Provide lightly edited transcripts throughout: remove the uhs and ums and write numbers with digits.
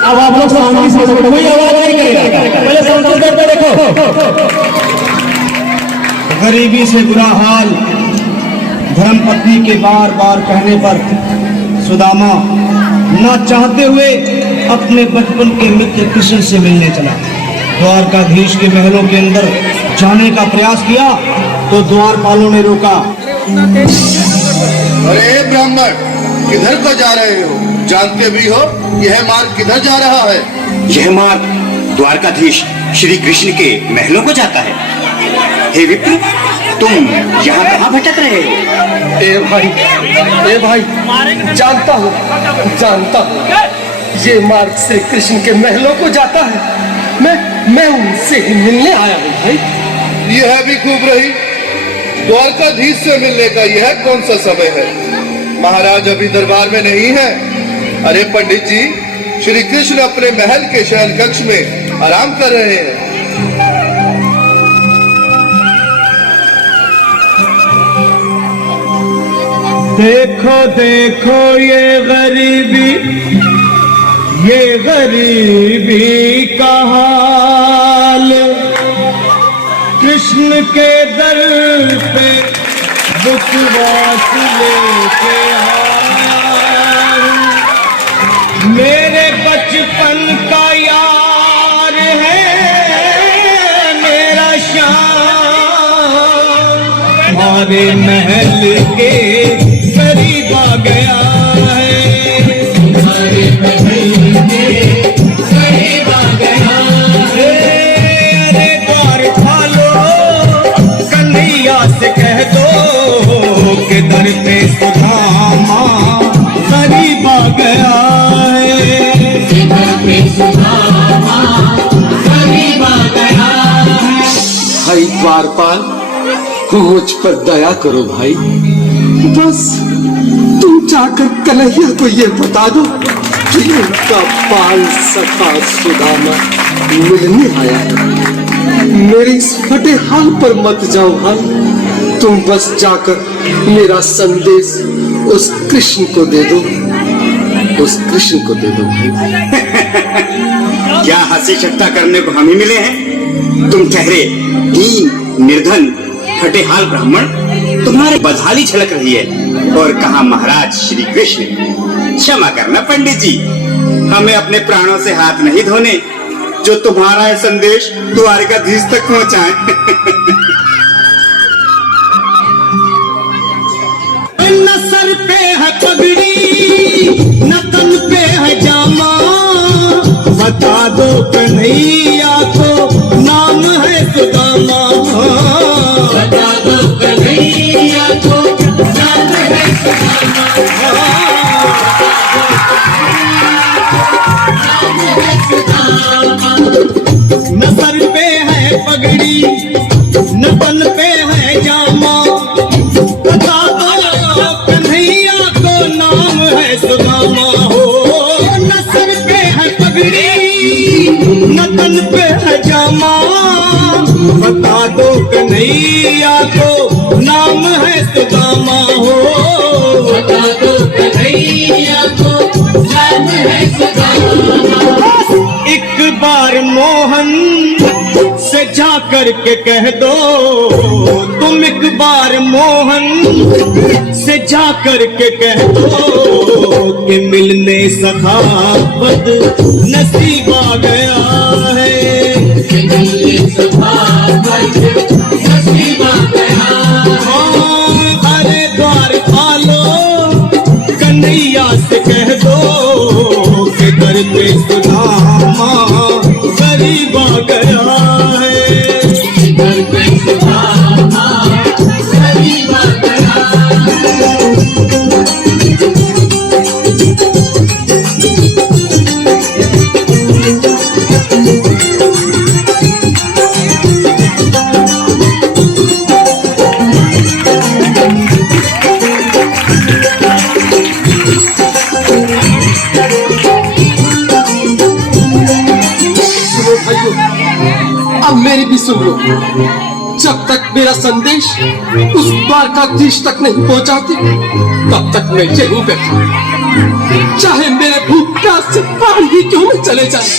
अब आप लोग शांति से बैठो, कोई आवाज नहीं करेगा। पहले संतोष पे देखो। गरीबी से बुरा हाल धर्मपत्नी के बार बार कहने पर सुदामा ना चाहते हुए अपने बचपन के मित्र कृष्ण से मिलने चला। द्वारकाधीश के महलों के अंदर जाने का प्रयास किया तो द्वारपालों ने रोका। अरे ब्राह्मण, किधर को जा रहे हो? जानते भी हो यह मार्ग किधर जा रहा है? यह मार्ग द्वारकाधीश श्री कृष्ण के महलों को जाता है। हे विप्र, तुम यहाँ कहाँ भटक रहे हो? ए भाई, जानता हूँ, ये मार्ग श्री कृष्ण के महलों को जाता है। मैं उनसे ही मिलने आया हूँ भाई। यह भी खूब रही, द्वारकाधीश से मिलने का यह कौन सा समय है? महाराज अभी दरबार में नहीं है। अरे पंडित जी, श्री कृष्ण अपने महल के शयन कक्ष में आराम कर रहे हैं। देखो देखो ये गरीबी का हाल, कृष्ण के दर पे बुकवास लेके आया हूं। मेरे बचपन का यार है मेरा श्याम, हमारे महल के करीब आ गया है, हमारे महल के करीब आ गया है। अरे द्वार खोलो, कन्हैया से कह दो कि दर पे सुदामा करीब आ गया है, दर पे सुदामा करीब आ गया है। भाई द्वारपाल, मुझ पर दया करो भाई। बस तुम जाकर कन्हैया को ये बता दो कि उनका बाल सखा सुदामा मिलने आया है। मेरे इस फटे हाल पर मत जाओ भाई, तुम बस जाकर मेरा संदेश उस कृष्ण को दे दो, भाई। क्या हंसी ठट्टा करने को हम ही मिले हैं? तुम ठहरे दीन निर्धन फटे हाल ब्राह्मण, तुम्हारी बदहाली झलक रही है। और कहा महाराज श्री कृष्ण? क्षमा करना पंडित जी, हमें अपने प्राणों से हाथ नहीं धोने जो तुम्हारा यह संदेश द्वारकाधीश तक पहुंचाए। न सर पे है पगड़ी, न तन पे है जामा, बता दो कन्हैया को नाम है सुदामा, बता दो कन्हैया को नाम है सुदामा, न सर पे है पगड़ी, न तन पे है जामा, बता दो कन्हैया को नाम है सुदामा हो। न सर पे है पगड़ी, न तन पे है जामा, बता दो कन्हैया को नाम है सुदामा हो, बता दो कन्हैया को नाम है सुदामा। एक बार मोहन से जा करके कह दो, तुम एक बार मोहन से जा करके कह दो कि मिलने सखावत नसीब आ गया है, मिलने सखावत नसीब आ गया है। अरे द्वार खोलो, कन्हैया से कह दो कि दर पे सुदामा करीब आ गया है, दर पे सुदामा करीब आ गया है। अब मेरी भी सुन लो, जब तक मेरा संदेश उस द्वारकाधीश तक नहीं पहुंचाती तब तक मैं यहीं बैठा, चाहे मेरे भूख प्यास से द्वारपाल ही क्यों न चले जाए।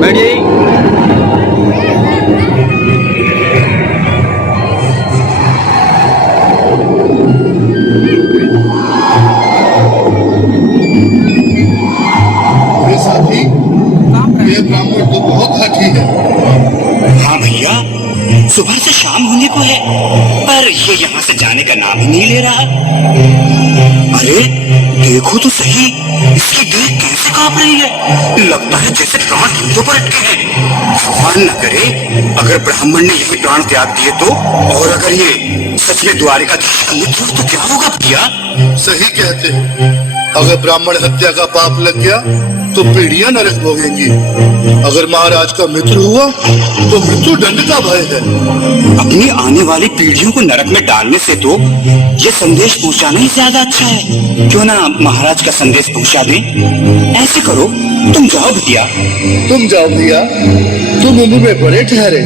बैठिए। साथी, ये ब्राह्मण तो बहुत हठी है। हाँ भैया, सुबह से शाम होने को है, पर ये यहाँ से जाने का नाम ही नहीं ले रहा। अरे देखो तो सही, इसकी देह कैसे कांप रही है। लगता है जैसे प्राण हिंदों पर अटके हैं। भगवान न करे अगर ब्राह्मण ने यही प्राण त्याग दिए तो, और अगर ये सच में द्वारिकाधीश का मित्र हो तो क्या होगा भैया? सही कहते हैं, अगर ब्राह्मण हत्या का पाप लग गया तो पीढ़ियां नरक भोगेंगी। अगर महाराज का मित्र हुआ तो मृत्यु दंड का भय है। अपनी आने वाली पीढ़ियों को नरक में डालने से तो ये संदेश पहुंचाना ही ज्यादा अच्छा है। क्यों ना महाराज का संदेश पहुंचा दें। ऐसे करो, तुम जाओ भैया। तुम जाओ भैया, तुम उम्र में बड़े ठहरे,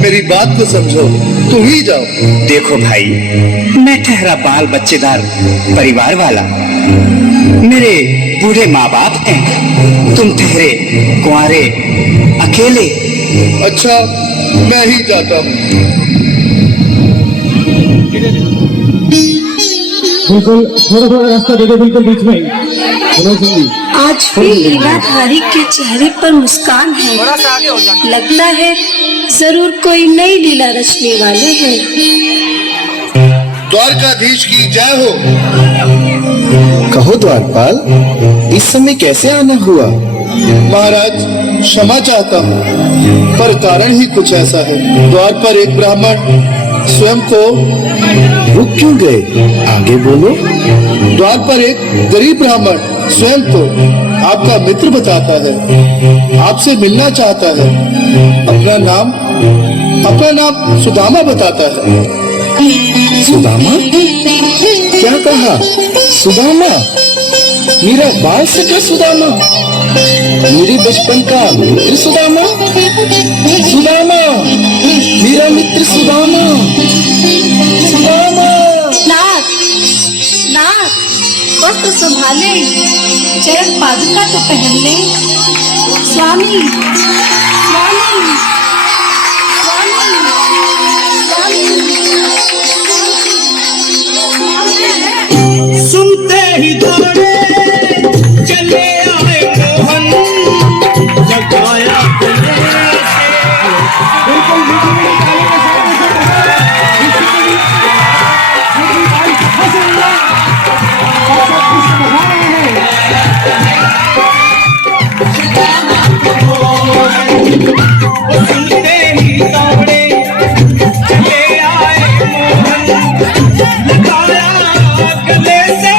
मेरी बात को समझो, तुम ही जाओ। देखो भाई, मैं ठहरा बाल बच्चेदार परिवार वाला, मेरे बूढ़े माँ बाप हैं, तुम ठहरे कुंवारे अकेले। अच्छा, मैं ही जाता हूँ। बिल्कुल थोड़ा थोड़ा रास्ता दे दो, बिल्कुल बीच में। आज भी लीलाधारी के चेहरे पर मुस्कान है। लगता है जरूर कोई नई लीला रचने वाले हैं। द्वारकाधीश की जय हो। कहो द्वारपाल, इस समय कैसे आना हुआ? महाराज, क्षमा चाहता हूँ, पर कारण ही कुछ ऐसा है। द्वार पर एक ब्राह्मण स्वयं को रुक क्यों गए? आगे बोलो। द्वार पर एक गरीब ब्राह्मण स्वयं को आपका मित्र बताता है, आपसे मिलना चाहता है। अपना नाम सुदामा बताता है। सुदामा? क्या कहा? सुदामा? मेरा बाल सखा सुदामा? मेरे बचपन का मित्र सुदामा? सुदामा, मेरा मित्र सुदामा। सुदामा। नाथ, नाथ, वस्त्र संभाले, चरण पादुका तो पहन ले। स्वामी, स्वामी, सुनते ही दौड़े चले आए मोहन, लगाया सुनते ही दौड़े चले आए मोहन, लगाया गले से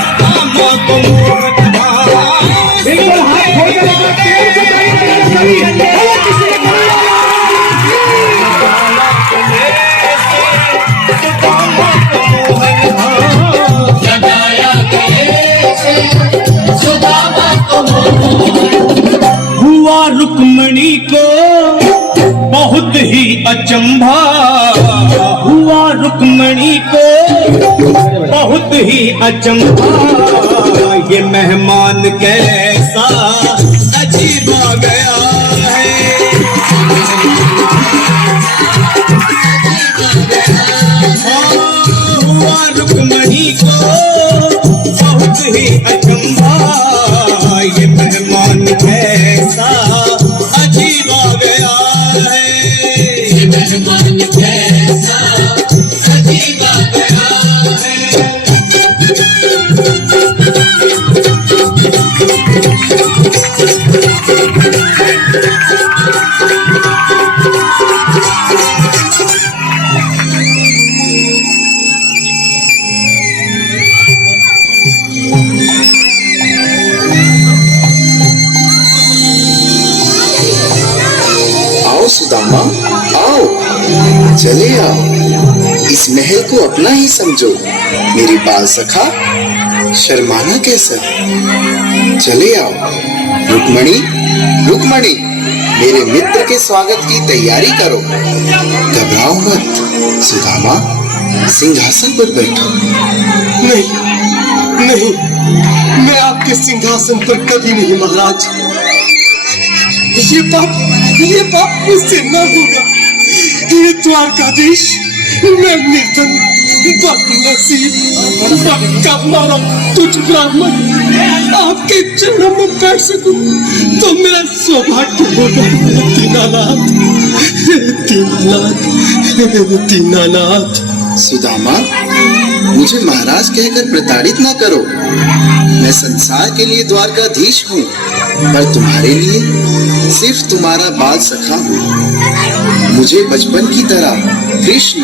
सुदामा को मोहता। बिल्कुल हाथ खोल के हुआ रुक्मणी को बहुत ही अचंभा, हुआ रुक्मणी को बहुत ही अचंभा। ये मेहमान कैसा अजीब आ गया है। हुआ रुक्मणी को बहुत ही अचंभा। ये मेहमान कैसा अजीब आ गया है। ये मेहमान कैसा अजीब आ गया है। सुदामा, आओ, चले आओ। इस महल को अपना ही समझो। मेरी बाल सखा, शर्माना कैसा? चले आओ। रुक्मणी, रुक्मणी, मेरे मित्र के स्वागत की तैयारी करो। घबराओ मत। सुदामा, सिंहासन पर बैठो। नहीं, नहीं, मैं आपके सिंहासन पर कभी नहीं महाराज। ये पाप मुझसे न होगा। ये द्वारकाधीश, मैं निर्धन, बदनसीब, बदकर्मा तुझ ब्राह्मण आपके चरणों में बैठ सकूं तो मेरा सौभाग्य होगा। दीनानाथ, दीनानाथ, दीनानाथ। सुदामा, मुझे महाराज कहकर प्रताड़ित ना करो। मैं संसार के लिए द्वारकाधीश हूँ, पर तुम्हारे लिए सिर्फ तुम्हारा बाल सखा हूँ। मुझे बचपन की तरह कृष्ण,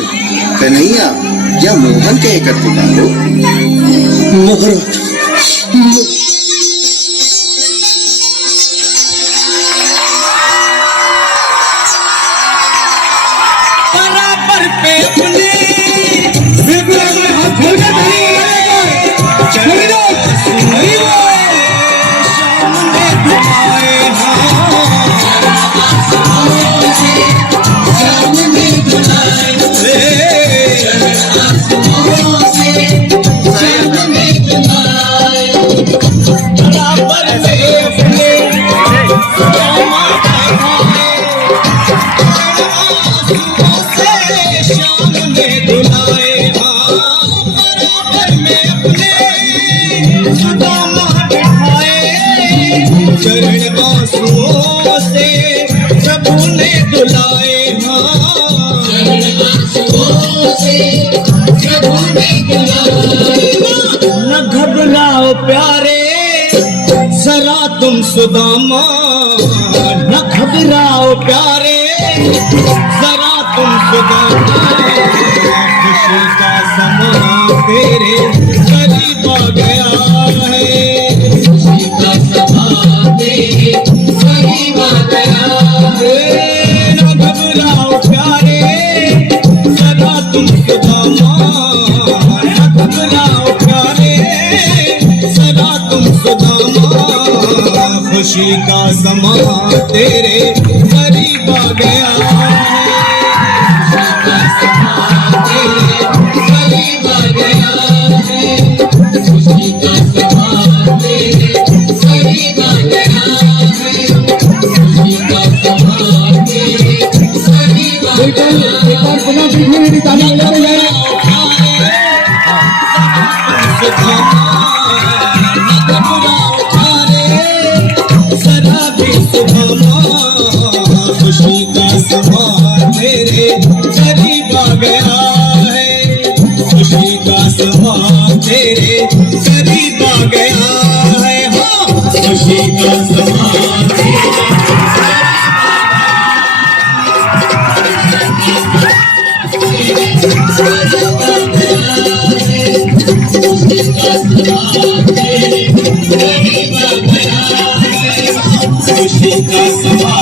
कन्हैया या मोहन कहकर पुकारो। बराबर पे अपने चरण आंसुओं से प्रभु ने दुलाए न घबराओ प्यारे जरा तुम सुदामा, न घबराओ प्यारे जरा तुम सुदामा। खुशी का समा तेरे करीब आ गया है, खुशी का समा तेरे करीब आ गया है। न घबराओ प्यारे जरा तुम सुदामा, न घबराओ प्यारे जरा तुम सुदामा। खुशी का समा तेरे करीब आ गया है, करीब आ गया है, खुशी का समा तेरे करीब आ गया है, खुशी का समा तेरे करीब आ गया है। खुशी का समा तेरे करीब आ गया है, खुशी का समा तेरे करीब आ गया है, हाँ खुशी का समा खुशी का समा